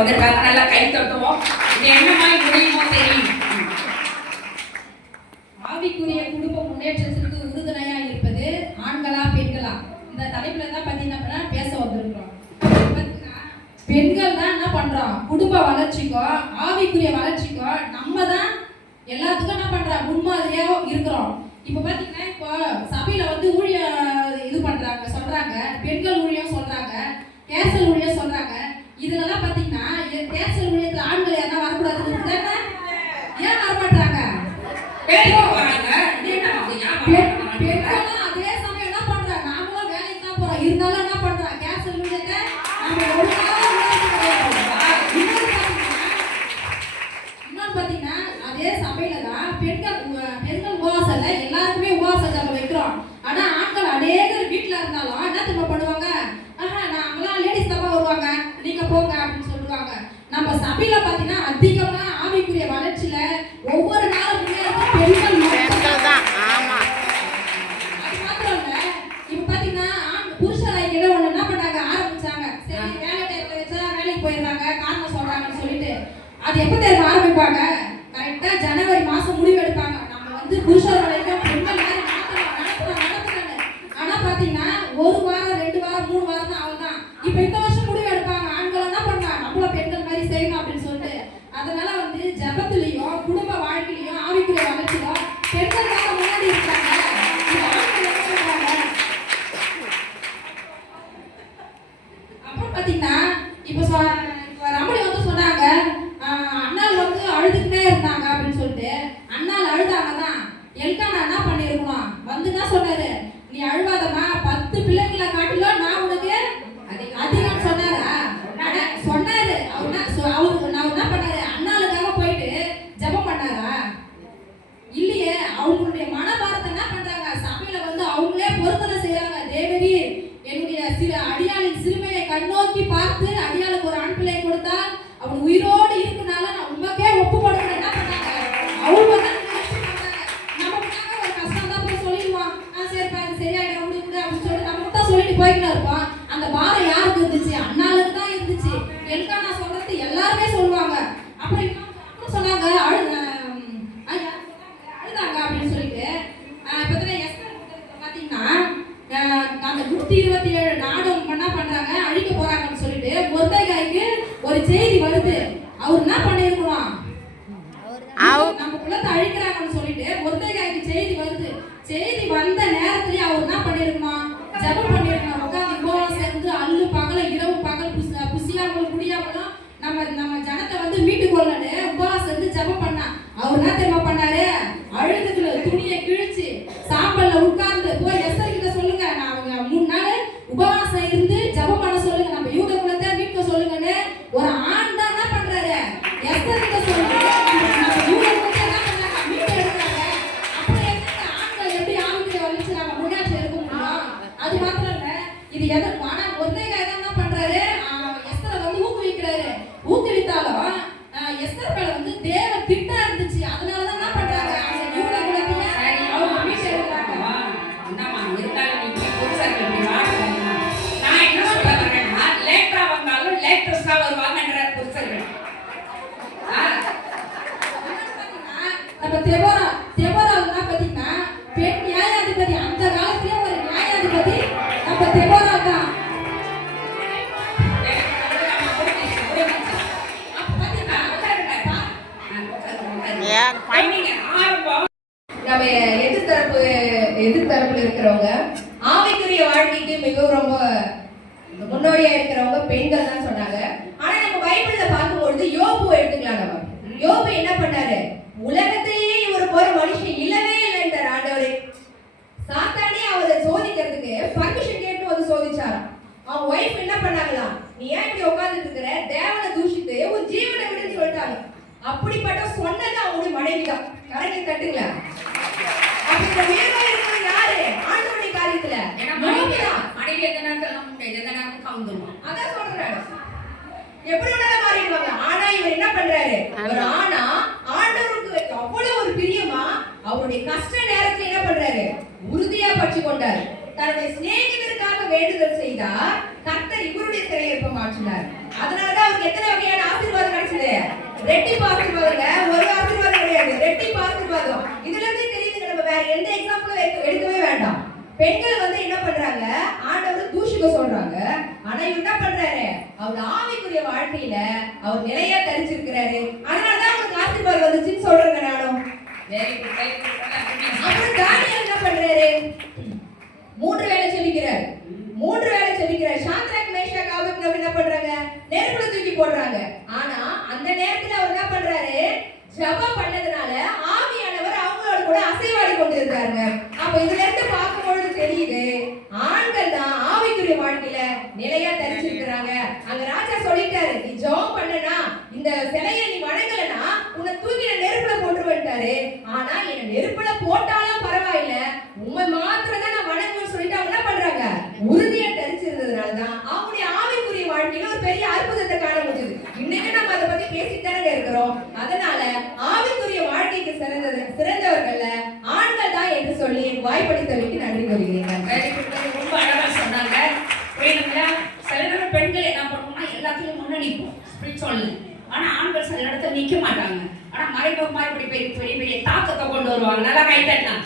வந்திருக்காங்க நல்லா கை தட்டுவோம். இது என்ன மாதிரி முடியுமோ தெரியும். ஆவிக்குரிய குடும்ப முன்னேற்றத்திற்கு உறுதுணையா இருப்பது ஆண்களா பெண்களா? இந்த தலைப்புல தான் பார்த்தீங்கன்னா பேச வந்திருக்கிறோம். பெண்கள் தான் என்ன பண்றோம்? குடும்ப வளர்ச்சிக்கும் ஆவிக்குரிய வளர்ச்சிக்கும் நம்ம தான் எல்லாத்துக்கும் என்ன பண்றோம் முன்மாதிரியா இருக்கிறோம். இப்போ பார்த்தீங்கன்னா இப்போ சபையில வந்து ஊழிய இது பண்றாங்க சொல்றாங்க. பெண்கள் ஊழியம் சொல்றாங்க. கேசல் ஊழியம் இதுலலாம் பாத்தீங்கன்னா எ- கேசல் ஊழியத்துல ஆண்கள் யாரா வரக்கூடாதுன்னு இருக்குதானே? ஏன் வரமாட்டாங்க? பெண்களும் அதே சமயம் என்ன பண்றாங்க? நாமளும் வேலைக்கு தான் போறோம். இருந்தாலும் என்ன பண்றோம்? கேஸ் நம்ம பாத்தீங்கன்னா- இன்னொன்னு பாத்தீங்கன்னா, அதே சபையில தான் பெண்கள் பெண்கள் உபவாசம்ல எல்லாருக்குமே உபவாச ஜெபம் வைக்கிறோம். ஆனா ஆண்கள் அநேகர் வீட்டுல இருந்தாலும் என்ன தெரியுமா பண்ணுவாங்க? ஆஹா, நாங்கெல்லாம் ladies தான்ப்பா வருவாங்க. நீங்க போங்க அப்படின்னு சொல்லுவாங்க. நம்ம சபையில பாத்தீங்கன்னா அதிகமா ஆவிக்குரிய வளர்ச்சியில ஒவ்வொரு நாளும் பெண்கள் அது எப்ப தெரியுமா ஆரம்பிப்பாங்க? ஆ ஜனவரி மாசம் முடிவெடுப்பாங்க. நம்ம வந்து புருஷர் வரைக்கும் பெண்கள். ஆனா பாத்தீங்கன்னா, ஒரு வாரம், மூணு வாரம் தான் அவ்வளவுதான். இப்ப இந்த வருஷம் முடிவு எடுப்பாங்க. ஆண்கள் என்ன பண்றாங்க? நம்மளும் பெண்கள் மாதிரி செய்யணும் அப்படின்னு சொல்லிட்டு. அதனால வந்து ஜெபத்திலையும், குடும்ப வாழ்க்கையிலையும், ஆவிக்குரிய வளர்ச்சியிலும் பெண்கள் தான் முன்னாடி இருக்காங்க. இது ஆண்கள் என்ன சொல்றாங்க? அப்புறம் பாத்தீங்கன்னா இப்ப சொ- இப்ப ரமணி வந்து சொன்னாங்க ஆஹ், அண்ணாள் வந்து அழுதுகிட்டே இருந்தாங்க அப்படின்னு சொல்லிட்டு அண்ணாள் அழுதாங்க தான் எல்கானா என்ன பண்ணிருக்கணும் வந்து தான் சொன்னாரு நீ அழுவாதம்மா பத்து பிள்ளைங்களை காட்டிலும் நான் உனக்கு அதிகம் சொன்னாரா அட, சொன்னாரு அவர் என்ன சொ- அவரு நான் என்ன பண்ணாரு அண்ணாளுக்காக போயிட்டு ஜெபம் பண்ணாரா இல்லையே அவங்களுடைய மனபாரத்தை என்ன பண்றாங்க சபையில வந்து அவங்களே பொருத்தனை செய்யறாங்க தேவரி என்னுடைய சிறு அடியாளின் சிறுமையை கண்ணோக்கி பார்த்து அடியாளுக்கு ஒரு ஆண் பிள்ளை கொடுத்தால் அவன் உயிரோடு இருக்கனால நான் உமக்கே ஒப்பு கொடுக்கிறேன் என்ன பண்ணாங்க? அவங்க தான் ஒரு கஷ்டம் தான் போய் சொல்லிடுவான். ஆ சரிப்பா இது சரியாயிடும். விடு அப்படின்னு சொல்லி நம்ம தான் சொல்லிட்டு போய்க்கிட்டு இருப்பான். அந்த பாரம் யார் இருந்துச்சு அண்ணாளுக்கு தான் இருந்துச்சு எல்கா நான் சொல்றது எல்லாருமே சொல்லுவாங்க அப்புறம் இன்னும் அப்புறம் சொன்னாங்க அழு ஆம், ஆ, யார் சொன்னாங்க? அழுதாங்க அப்படின்னு சொல்லிட்டு ஆ, இப்ப தானே எஸ்தர் புத்தகத்துல பாத்தீங்கன்னா ஆ, அந்த நூத்தி இருபத்தி ஏழு நாடும் என்ன பண்றாங்க அழிக்க போறாங்கன்னு சொல்லிட்டு மொர்தேகாய்க்கு ஒரு செய்தி வருது அவர் என்ன பண்ணிருக்கணும் அவ- அழிக்கிறாங்கன்னு சொல்லிட்டு மொர்தேகாய்க்கு செய்தி வருது. செய்தி வந்த நேரத்துலயே அவர் என்ன பண்ணிருக்கணும் ஜெபம் பண்ணிருக்கணும் உட்கார்ந்து உபவாசம் இருந்து அள்ளு பகல இரவு பகல் புசி- புசியாமலும் குடியாமலும் நம்ம நம்ம ஜனத்தை வந்து மீட்டு கொள்ளனு உபவாசம் இருந்து ஜெபம் பண்ணா. அவர் என்ன தெரியுமா பண்ணாரு? அழுதுக்குள்ள துணியை கிழிச்சு சாம்பல்ல உட்கார்ந்து போய் எஸ்தர் கிட்ட சொல்லுங்க. நான் அவங்க மூணு நாள் உபவாசம் அது மாத்திரம் இல்ல இது எதை ஆனா ஒருத்தேக என்ன பண்றாரு எஸ்தரை வந்து ஊக்குவிக்கிறாரு ஊக்குவித்தாலும் எஸ்தர் மேல வந்து தேவ திட்டா இருந்துச்சு அதனாலதான் என்ன பண்றாங்க அவங்க ஆமா. என்னம்மா, இருந்தாலும் நீ போய் புருஷர்கள் இப்படி வாழக்கூடாதும்மா. நான் என்ன சொல்ல வரேன்னா, ஆ வந்தாலும் ஆ வருவாங்கன்ற. ஆ, நம்ம தெபோரா மிகவும் ரொம்ப முன்னோடியா இருக்கிறவங்க பெண்கள் தான் சொன்னாங்க. ஆனா நம்ம பைபிள்ல பார்க்கும்பொழுது யோபு எடுத்துக்கலாம் நம்ம யோபு என்ன பண்ணாரு? உலகத்திலேயே இவர் போற மனுஷன் இல்லவே இல்லைன்றார் ஆண்டவரே. சாத்தானே அவரை சோதிக்கிறதுக்கு பர்மிஷன் கேட்டு வந்து சோதிச்சாராம். அவங்க ஒய்ஃப் என்ன பண்ணாங்களாம் நீ ஏன் இப்படி உட்கார்ந்துட்டு இருக்கிற தேவனை தூஷித்து ஒரு ஜீவனை விடுன்னு சொல்லிட்டாங்க. அப்படிப்பட்ட சொன்னது அவங்களுடைய மனைவி தான் கரெக்ட் தட்டுங்களேன். அப்ப என்ன பண்றாரு? ஒரு ஆனா ஆண்டவருக்கு அவ்வளவு ஒரு பிரியமா அவருடைய கஷ்ட நேரத்துல என்ன பண்றாரு? உறுதியா பற்றி கொண்டாரு. தன்னுடைய சிநேகிதருக்காக வேண்டுதல் செய்தார். கர்த்தர் இவருடைய சிறையிருப்பை மாற்றினார். அதனாலதான் அவருக்கு எத்தனை வகையான ஆசீர்வாதம் கிடைச்சது? ரெட்டி ஆசீர்வாதங்க. ஒரு ஆசீர்வாதம் கிடையாது. ரெட்டி ஆசீர்வாதம். இதுல இருந்தே தெரியுதுங்க நம்ம வேற எந்த எக்ஸாம்பிளும் எடுக்கவே வேண்டாம். பெண்கள் வந்து என்ன பண்றாங்க? புரிஞ்சுக்க சொல்றாங்க. ஆனா இவர் என்ன பண்றாரு? அவர் ஆவிக்குரிய வாழ்க்கையில அவர் நிலையா தரிச்சிருக்கிறாரு. அதனாலதான் அவருக்கு ஆசிர்வாதம் வந்துச்சுன்னு சொல்றேங்க நானும். அப்புறம் தானியல் சிலையை நீ வணங்கலனா உன்னை தூக்கி நான் நெருப்புல போட்டுருவேன்ட்டாரு ஆனா என்ன நெருப்புல போட்டாலும் பரவாயில்ல. உண்மை மாத்திரம் தான் நான் வணங்குவேன்னு சொல்லிட்டு அவங்க என்ன பண்றாங்க? உறுதியை தரிச்சிருந்ததுனால தான் அவங்களுடைய ஆவிக்குரிய வாழ்க்கையில ஒரு பெரிய அற்புதத்தை காண முடியுது இன்னைக்கு நம்ம அதை பத்தி பேசிட்டு தானே இருக்கிறோம். அதனால ஆவிக்குரிய வாழ்க்கைக்கு சிறந்தது சிறந்தவர்கள்ல ஆண்கள் தான் என்று சொல்லி வாய்ப்பளித்தவைக்கு நன்றி கூறுகிறேன். வருவாங்க நல்லா கை தட்டலாம்